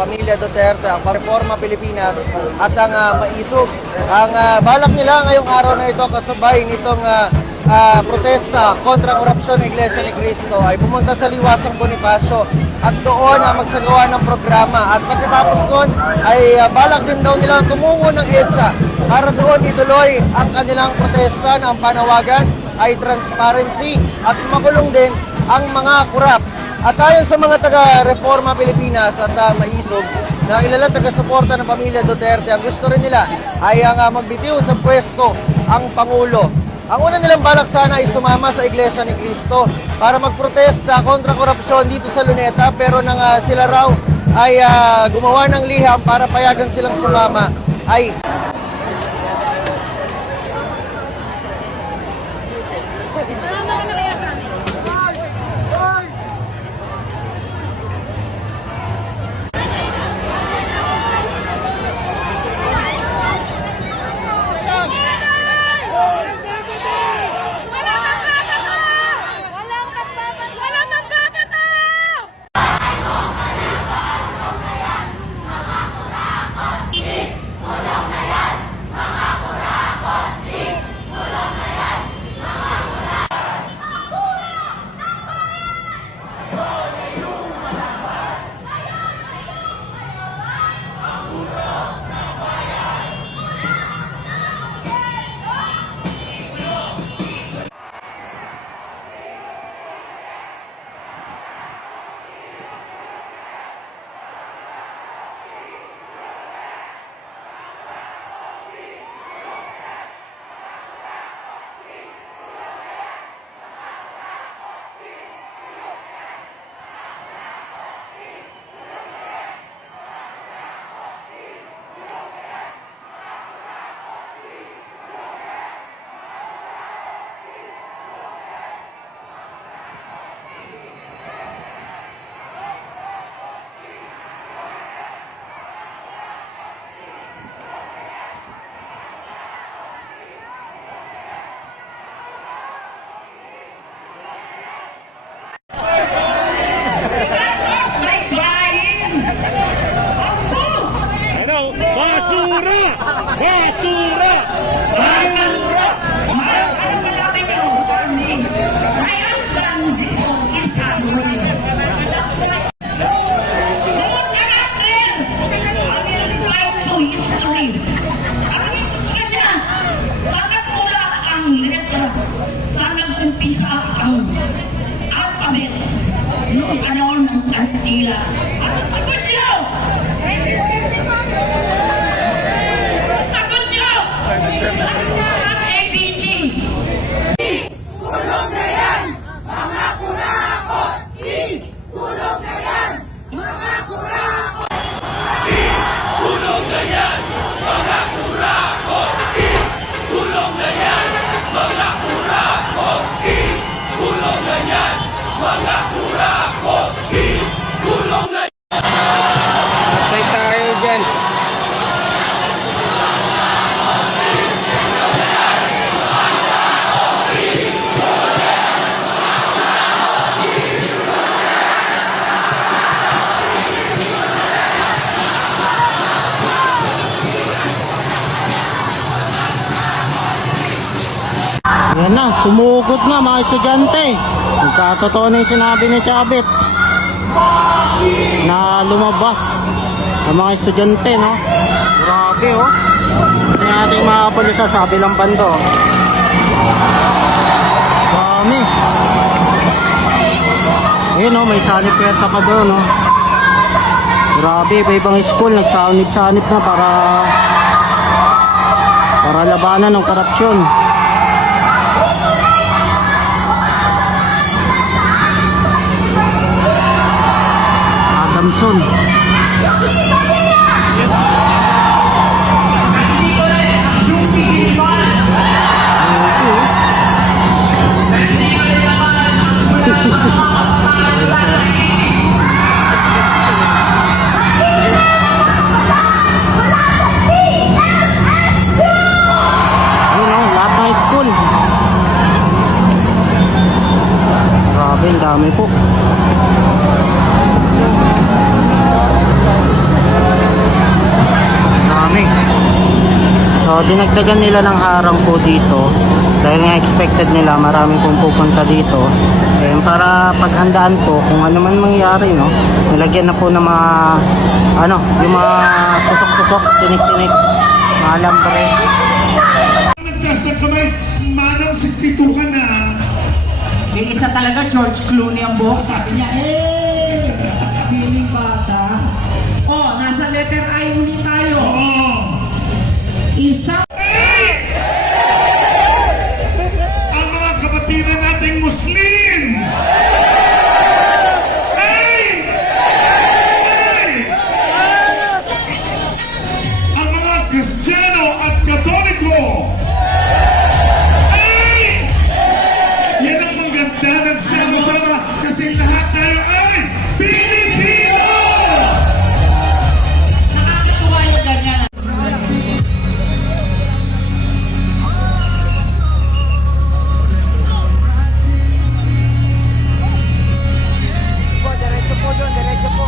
pamilya Duterte, ang Reforma Pilipinas at ang maisog. Ang balak nila ngayong araw na ito kasabay nitong protesta kontra korupsyon ng Iglesia ni Cristo ay pumunta sa Liwasang Bonifacio at doon magsagawa ng programa. At pagkatapos doon ay balak din daw nilang tumungo ng EDSA para doon ituloy ang kanilang protesta na ang panawagan ay transparency at makulong din ang mga kurap. At ayon sa mga taga-Reforma Pilipinas at maisog na ilalang taga-suporta ng pamilya Duterte, ang gusto rin nila ay ang magbitiw sa pwesto ang Pangulo. Ang una nilang balak sana ay sumama sa Iglesia ni Cristo para magprotesta kontra korupsyon dito sa Luneta, pero nang sila raw ay gumawa ng liham para payagan silang sumama ay basura! Basura! Basura! Sangat mula ang letra, sangat umpisa ang alphabet noong panahon ng Kastila. Sagot niyo! Sagot niyo! Ang ABC. Kulong na yan, mga kurakot! Kulong na yan, mga kurakot! Kulong na yan, mga kurakot! Kulong na yan, mga kurakot! Kulong na yan, mga kurakot! Kulong na yan! Patay tayo dyan. Yan na, sumugod na mga estudyante. Nagkatotoo na yung sinabi ni Chabit na lumabas ang mga estudyante, no? Grabe, oh. Ito yung ating mga pulis sa kabilang bando. Dami. Ayun, oh, may sanip pesa pa doon, no? Grabe, iba-ibang school nagsanip-sanip na para labanan ng korupsyon. Adamson. Grabe, ang dami po. eh. So dinagdagan nila ng harang po dito dahil nga expected nila marami pong pupunta dito. Eh, para paghandaan po kung ano man mangyari, no, nilagyan na po ng mga yung mga tusok-tusok, tinik-tinik, mga lambre. Nagtaas ng kamay, manang 62 ka na. Yung isa talaga, George Clooney ang buhok. Sabi niya, feeling bata. Oh, nasa letter I ulit tayo. Oo. Isa. Ang mga kapatiran nating Muslim. Ang mga Kristiyano at Katoliko. Yan ang maganda, nagsama-sama kasi lahat tayo ay Pilipinos! Nakakatuwa yung ganyan. Diretso po doon, diretso po.